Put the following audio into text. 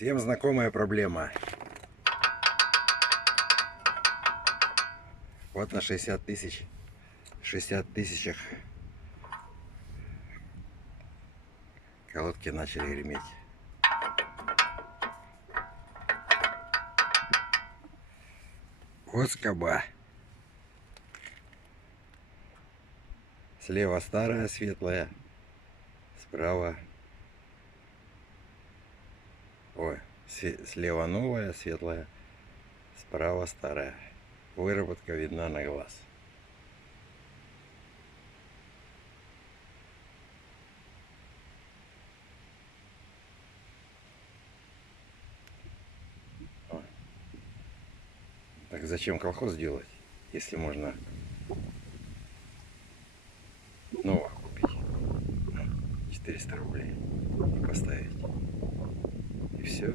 Всем знакомая проблема. Вот на 60 тысячах колодки начали греметь. Вот скоба. Слева старая светлая, справа, слева новая светлая, справа старая. Выработка видна на глаз. Так зачем колхоз делать, если можно нового купить? 400 рублей и поставить. И все.